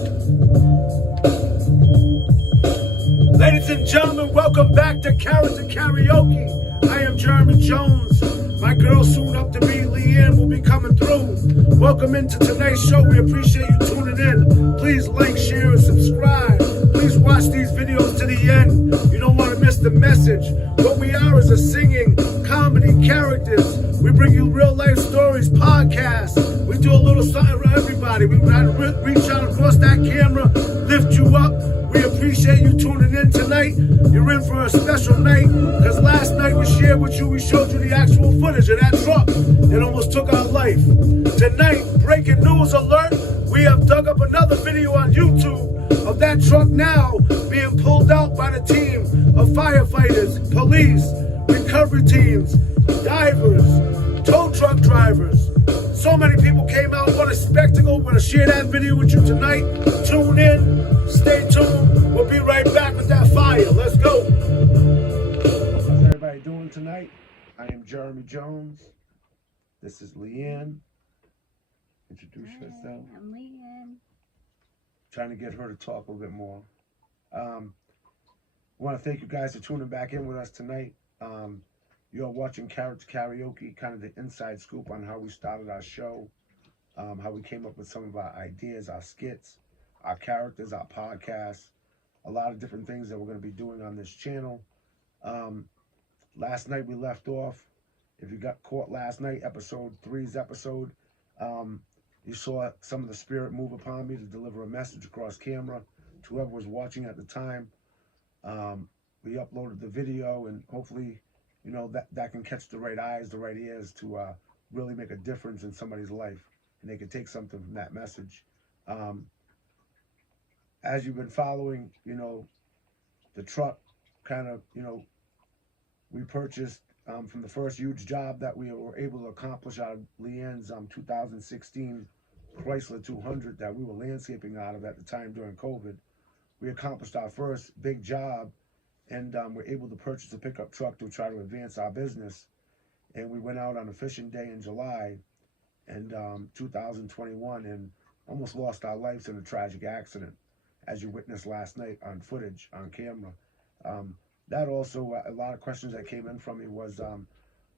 Ladies and gentlemen, welcome back to Character Karaoke. I am Jeremy Jones. My girl, soon up to be Leanne, will be coming through. Welcome into tonight's show. We appreciate you tuning in. Please like, share, and subscribe. Please watch these videos to the end. You don't want to miss the message. What we are is a singing comedy characters. We bring you real life stories, podcasts. We do a little something for everybody. We try to reach out across that camera, lift you up. We appreciate you tuning in tonight. You're in for a special night because last night we shared with you, we showed you the actual footage of that truck that almost took our life. Tonight, breaking news alert, we have dug up another video on YouTube of that truck now being pulled out by the team of firefighters, police, recovery teams, divers, tow truck drivers. So many people came out. What a spectacle. We're going to share that video with you tonight. Tune in. Stay tuned. We'll be right back with that fire. Let's go. How's everybody doing tonight? I am Jeremy Jones. This is Leanne. Introduce yourself. I'm Leanne. Trying to get her to talk a little bit more. I want to thank you guys for tuning back in with us tonight. You're watching Character Karaoke, kind of the inside scoop on how we started our show, how we came up with some of our ideas, our skits, our characters, our podcasts, a lot of different things that we're going to be doing on this channel. Last night we left off. If you got caught last night, episode 3's episode, you saw some of the spirit move upon me to deliver a message across camera to whoever was watching at the time. We uploaded the video, and hopefully, you know, that can catch the right eyes, the right ears to really make a difference in somebody's life, and they can take something from that message. As you've been following, you know, the truck kind of, you know, we purchased from the first huge job that we were able to accomplish out of Leanne's 2016 Chrysler 200 that we were landscaping out of at the time during COVID. We accomplished our first big job, and we're able to purchase a pickup truck to try to advance our business. And we went out on a fishing day in July and 2021 and almost lost our lives in a tragic accident, as you witnessed last night on footage, on camera. That also, a lot of questions that came in from me was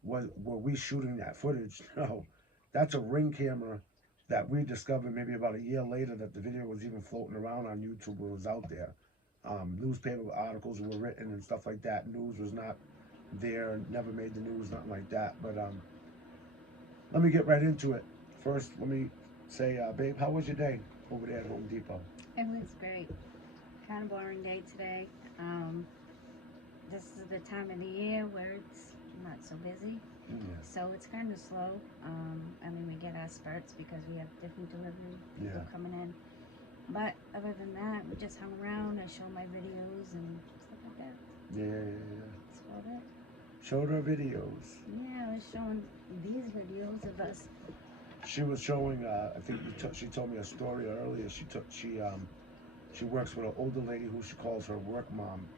were we shooting that footage? No, that's a Ring camera that we discovered maybe about a year later that the video was even floating around on YouTube. It was out there. Newspaper articles were written and stuff like that. News was not there, never made the news, nothing like that. But let me get right into it. First, let me say, babe, how was your day over there at Home Depot? It was great. Kind of boring day today. This is the time of the year where it's not so busy. Yeah. So it's kind of slow. I mean, we get our spurts because we have different delivery people coming in. But other than that, we just hung around. I showed my videos and stuff like that. Yeah. That's about it. Showed her videos. Yeah, I was showing these videos of us. She was showing. I think she told me a story earlier. She works with an older lady who she calls her work mom.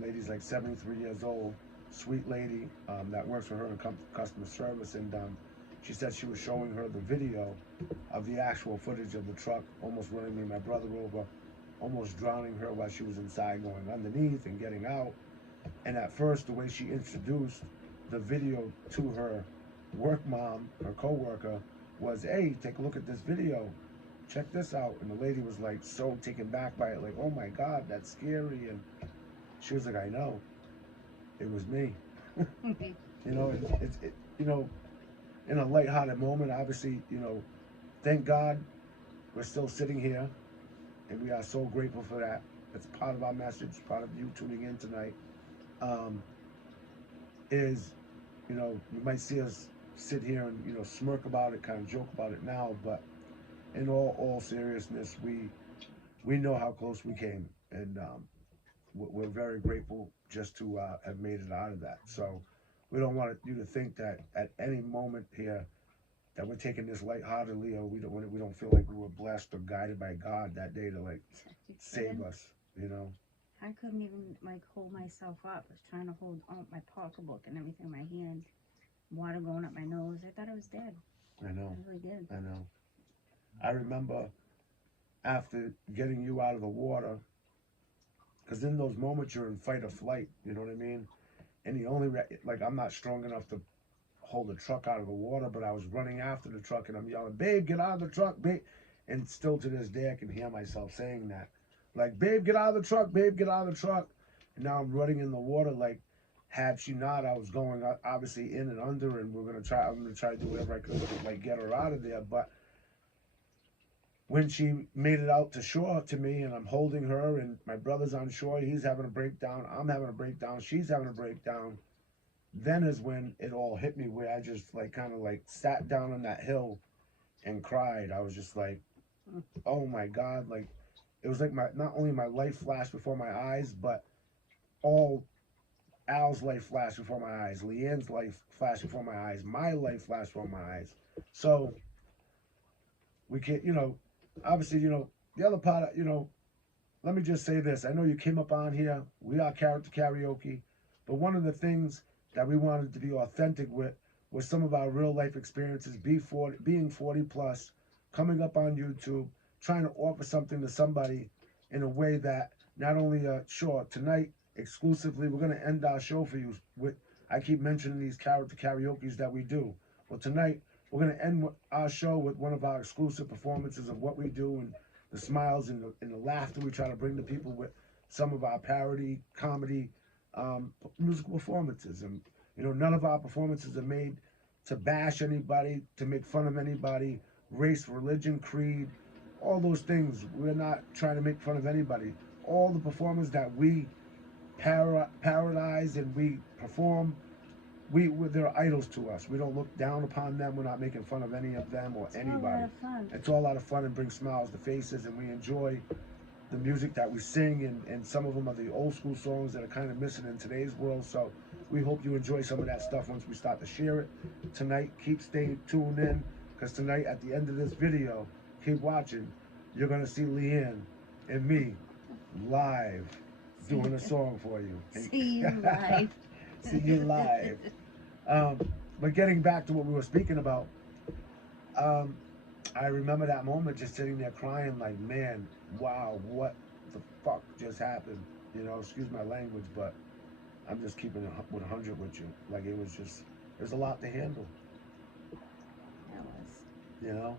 Lady's like 73 years old, sweet lady that works for her in customer service, and she said she was showing her the video of the actual footage of the truck almost running me and my brother over, almost drowning her while she was inside, going underneath and getting out. And at first, the way she introduced the video to her work mom, her co-worker, was, hey, take a look at this video. Check this out. And the lady was like so taken back by it, like, oh my God, that's scary. And she was like, I know. It was me. You know, it's you know, in a lighthearted moment, obviously, you know, thank God we're still sitting here, and we are so grateful for that. It's part of our message, part of you tuning in tonight. Is, you know, you might see us sit here and, you know, smirk about it, kind of joke about it now, but in all seriousness, we know how close we came, and we're very grateful just to have made it out of that. So we don't want you to think that at any moment here that we're taking this lightheartedly, or we don't feel like we were blessed or guided by God that day to like save us, you know. I couldn't even like hold myself up. I was trying to hold on my pocketbook and everything in my hand, water going up my nose. I thought I was dead. I know. I really did. I know. I remember after getting you out of the water. Because in those moments you're in fight or flight, you know what I mean? And the only, like, I'm not strong enough to hold the truck out of the water, but I was running after the truck and I'm yelling, babe, get out of the truck, babe. And still to this day, I can hear myself saying that. Like, babe, get out of the truck, babe, get out of the truck. And now I'm running in the water. Like, had she not, I was going obviously in and under, and I'm going to try to do whatever I could to, like, get her out of there. But when she made it out to shore to me, and I'm holding her, and my brother's on shore, he's having a breakdown, I'm having a breakdown, she's having a breakdown, then is when it all hit me, where I just, like, kind of, like, sat down on that hill and cried. I was just like, oh my God, like, it was like not only my life flashed before my eyes, but all Al's life flashed before my eyes, Leanne's life flashed before my eyes, my life flashed before my eyes. So we can't, you know, obviously, you know, the other part, you know, let me just say this. I know you came up on here. We are Character Karaoke. But one of the things that we wanted to be authentic with was some of our real life experiences, being 40 plus, coming up on YouTube, trying to offer something to somebody in a way that not only, sure, tonight, exclusively, we're going to end our show for you with, I keep mentioning these Character Karaoke's that we do. Well, tonight, we're going to end our show with one of our exclusive performances of what we do, and the smiles and the laughter we try to bring to people with some of our parody, comedy, musical performances. And, you know, none of our performances are made to bash anybody, to make fun of anybody, race, religion, creed, all those things. We're not trying to make fun of anybody. All the performers that we parodize and we perform, they're idols to us. We don't look down upon them. We're not making fun of any of them or anybody. All a lot of fun. It's all a lot of fun and brings smiles to faces, and we enjoy the music that we sing, and some of them are the old school songs that are kind of missing in today's world. So we hope you enjoy some of that stuff once we start to share it tonight. Keep staying tuned in, because tonight at the end of this video, keep watching, you're going to see Leanne and me live doing a song for you. See you live. See you live. But getting back to what we were speaking about, I remember that moment just sitting there crying like, man, wow, what the fuck just happened? You know, excuse my language, but I'm just keeping it 100 with you. Like, it was just, there's a lot to handle. That was. You know?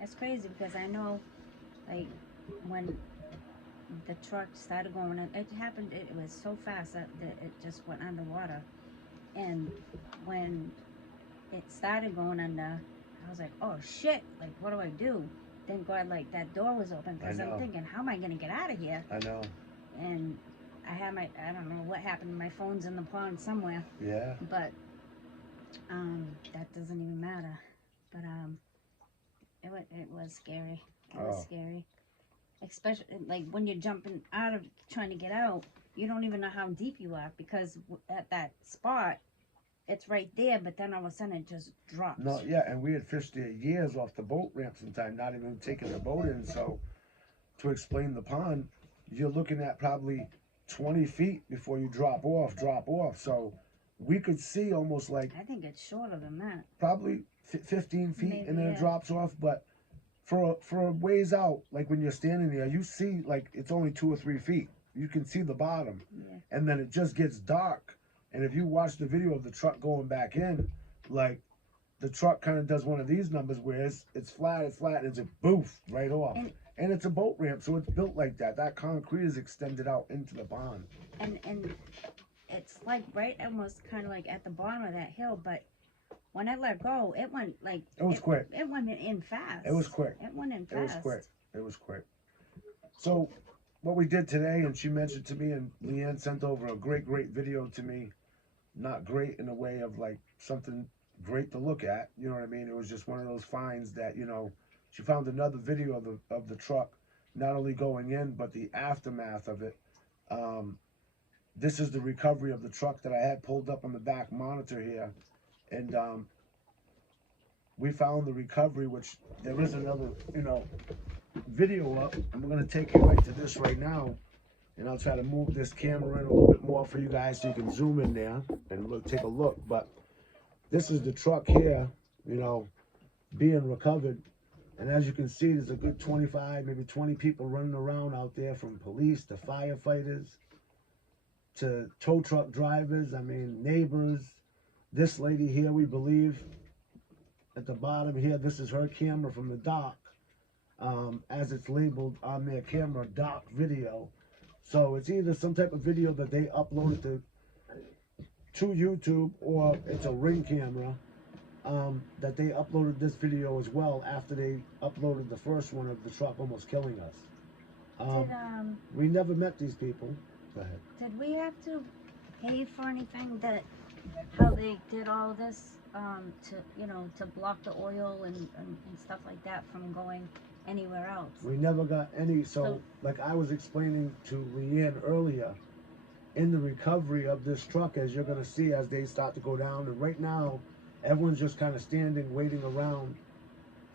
It's crazy because I know, like, when the truck started going, it happened, it was so fast that it just went underwater. And when it started going under, I was like, oh shit, like, what do I do? Thank God, like, that door was open, because I'm thinking, how am I going to get out of here? I know. And I had I don't know what happened, my phone's in the pond somewhere. Yeah. But, that doesn't even matter. But, it was scary. It was scary. Especially, like, when you're jumping out of, trying to get out, you don't even know how deep you are, because at that spot, it's right there, but then all of a sudden it just drops. No, yeah, and we had fished there years off the boat ramp sometime, not even taking the boat in. So to explain the pond, you're looking at probably 20 feet before you drop off. So we could see almost like, I think it's shorter than that. Probably 15 feet, maybe, and then it drops off. But for a ways out, like when you're standing there, you see like it's only 2 or 3 feet. You can see the bottom, and then it just gets dark. And if you watch the video of the truck going back in, like, the truck kind of does one of these numbers where it's flat, and it's a boof right off. And it's a boat ramp, so it's built like that. That concrete is extended out into the pond. And it's like right almost kind of like at the bottom of that hill, but when I let go, it went like... It was quick. It went in fast. It was quick. It went in fast. It was quick. It was quick. So what we did today, and she mentioned to me, and Leanne sent over a great video to me. Not great in a way of like something great to look at, you know what I mean? It was just one of those finds that, you know, she found another video of the truck, not only going in, but the aftermath of it. This is the recovery of the truck that I had pulled up on the back monitor here. And we found the recovery, which there is another, you know, video up. And we're going to take you right to this right now. And I'll try to move this camera in a little bit more for you guys so you can zoom in there and look, take a look. But this is the truck here, you know, being recovered. And as you can see, there's a good 25, maybe 20 people running around out there, from police to firefighters to tow truck drivers. I mean, neighbors. This lady here, we believe, at the bottom here, this is her camera from the dock, as it's labeled on their camera, dock video. So it's either some type of video that they uploaded to YouTube, or it's a Ring camera, that they uploaded this video as well after they uploaded the first one of the truck almost killing us. We never met these people. Go ahead. Did we have to pay for anything that, how they did all this, to, you know, to block the oil and stuff like that from going anywhere else? We never got any, so like I was explaining to Leanne earlier, in the recovery of this truck, as you're going to see as they start to go down, and right now everyone's just kind of standing waiting around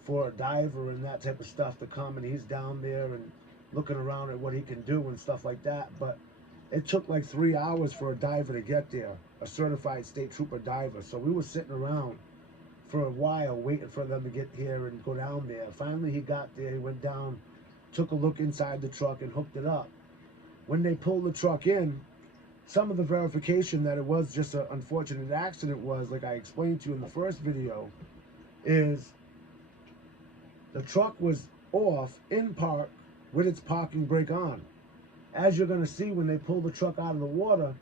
for a diver and that type of stuff to come, and he's down there and looking around at what he can do and stuff like that. But it took like 3 hours for a diver to get there, a certified state trooper diver. So we were sitting around for a while waiting for them to get here and go down there. Finally he got there, he went down, took a look inside the truck and hooked it up. When they pulled the truck in, some of the verification that it was just an unfortunate accident was, like I explained to you in the first video, is the truck was off in park with its parking brake on. As you're going to see, when they pull the truck out of the water,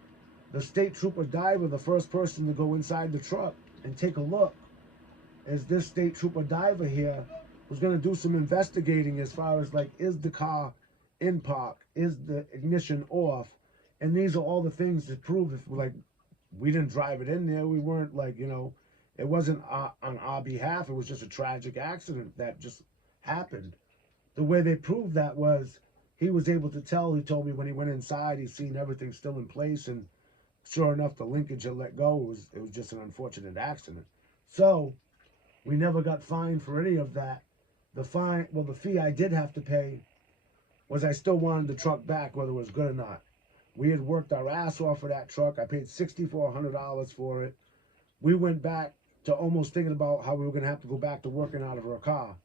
the state trooper diver, the first person to go inside the truck and take a look, is this state trooper diver here, who's going to do some investigating as far as, like, is the car in park, is the ignition off, and these are all the things to prove if, like, we didn't drive it in there, we weren't, like, you know, it wasn't on our behalf, it was just a tragic accident that just happened. The way they proved that was, he was able to tell, he told me when he went inside, he's seen everything still in place, and sure enough, the linkage had let go. It was just an unfortunate accident. So, we never got fined for any of that. The fine, well, the fee I did have to pay was I still wanted the truck back, whether it was good or not. We had worked our ass off for that truck. I paid $6,400 for it. We went back to almost thinking about how we were going to have to go back to working out of our car.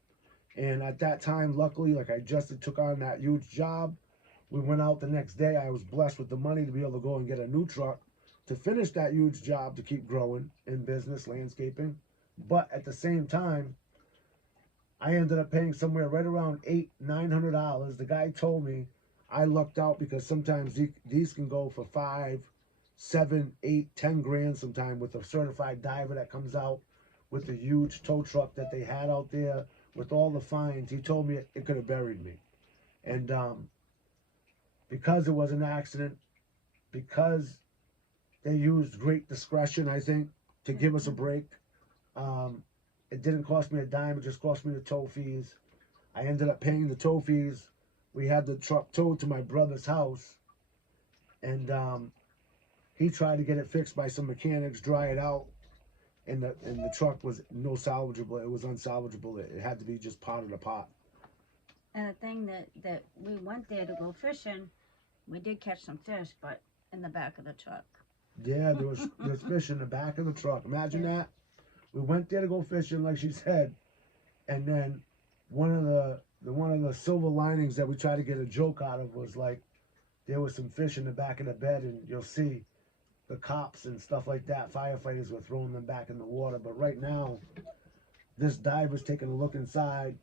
And at that time, luckily, like I just took on that huge job. We went out the next day. I was blessed with the money to be able to go and get a new truck to finish that huge job, to keep growing in business, landscaping. But at the same time, I ended up paying somewhere right around $800-900. The guy told me I lucked out because sometimes these can go for 5, 7, 8, 10 grand sometime with a certified diver that comes out with the huge tow truck that they had out there with all the fines. He told me it could have buried me. And because it was an accident, because they used great discretion, I think, to give us a break, it didn't cost me a dime, it just cost me the tow fees. I ended up paying the tow fees. We had the truck towed to my brother's house, and he tried to get it fixed by some mechanics, dry it out, and the truck was no salvageable. It was unsalvageable. It had to be just potted apart. And the thing that we went there to go fishing, we did catch some fish, but in the back of the truck. Yeah, there's fish in the back of the truck. Imagine that. We went there to go fishing, like she said, and then one of the silver linings that we tried to get a joke out of was, like, there was some fish in the back of the bed, and you'll see the cops and stuff like that, firefighters were throwing them back in the water. But right now, this diver's taking a look inside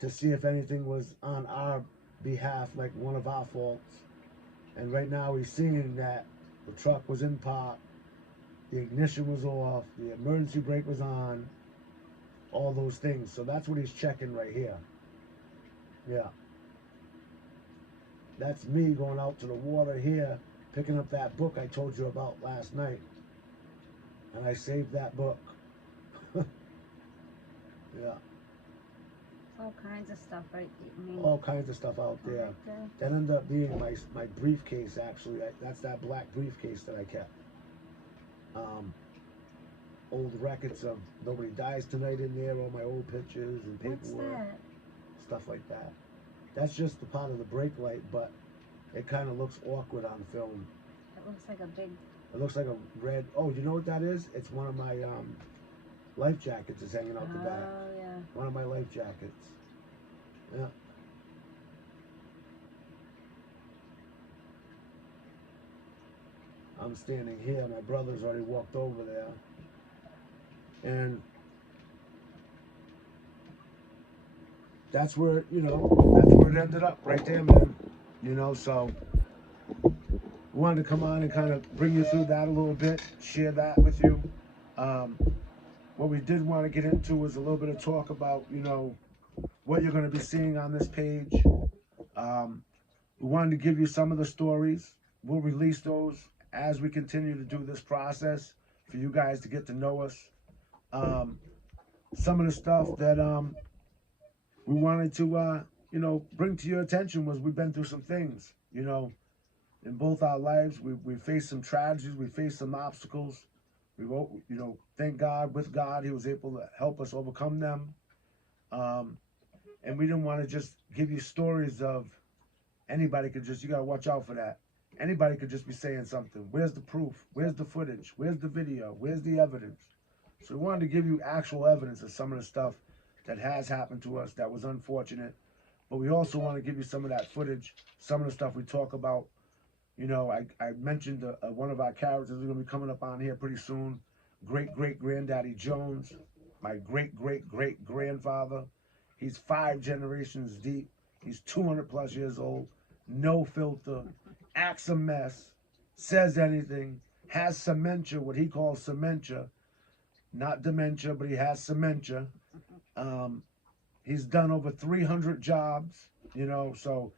to see if anything was on our behalf, like one of our faults. And right now he's seeing that the truck was in park, the ignition was off, the emergency brake was on, all those things. So that's what he's checking right here. Yeah. That's me going out to the water here, picking up that book I told you about last night. And I saved that book. Yeah. All kinds of stuff, right? I mean, all kinds of stuff out there. That ended up being my briefcase, actually. That's that black briefcase that I kept. Old records of Nobody Dies Tonight in there, all my old pictures and paperwork, stuff like that. That's just the part of the brake light, but it kind of looks awkward on film. It looks like a big... It looks like a red... Oh, you know what that is? It's one of my life jackets is hanging out the back. Oh, yeah. One of my life jackets. Yeah. I'm standing here. My brother's already walked over there. And that's where, that's where it ended up, right there, man. So we wanted to come on and kind of bring you through that a little bit, share that with you. What we did want to get into was a little bit of talk about, what you're going to be seeing on this page. We wanted to give you some of the stories. We'll release those as we continue to do this process for you guys to get to know us. Some of the stuff that we wanted to, bring to your attention was we've been through some things, in both our lives. We faced some tragedies, we faced some obstacles. We, thank God, with God, He was able to help us overcome them. And we didn't want to just give you stories of anybody you got to watch out for that. Anybody could just be saying something. Where's the proof? Where's the footage? Where's the video? Where's the evidence? So we wanted to give you actual evidence of some of the stuff that has happened to us that was unfortunate. But we also want to give you some of that footage, some of the stuff we talk about. I mentioned one of our characters is going to be coming up on here pretty soon. Great-great-granddaddy Jones, my great-great-great-grandfather. He's 5 generations deep. He's 200 plus years old. No filter. Acts a mess. Says anything. Has sementia, what he calls sementia. Not dementia, but he has sementia. He's done over 300 jobs, so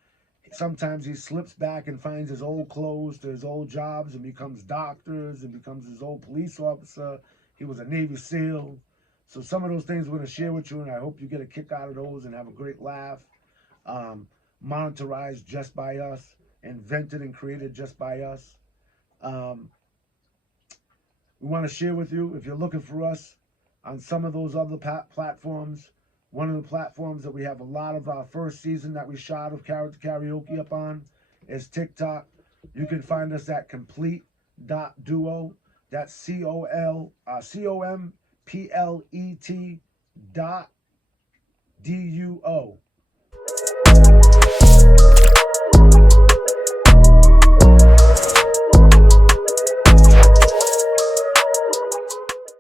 sometimes he slips back and finds his old clothes to his old jobs and becomes doctors and becomes his old police officer. He was a Navy SEAL. So some of those things we're going to share with you, and I hope you get a kick out of those and have a great laugh. Monetized just by us, invented and created just by us. We want to share with you, if you're looking for us on some of those other platforms, one of the platforms that we have a lot of our first season that we shot of Character Karaoke up on is TikTok. You can find us at complete.duo. That's COMPLET.DUO.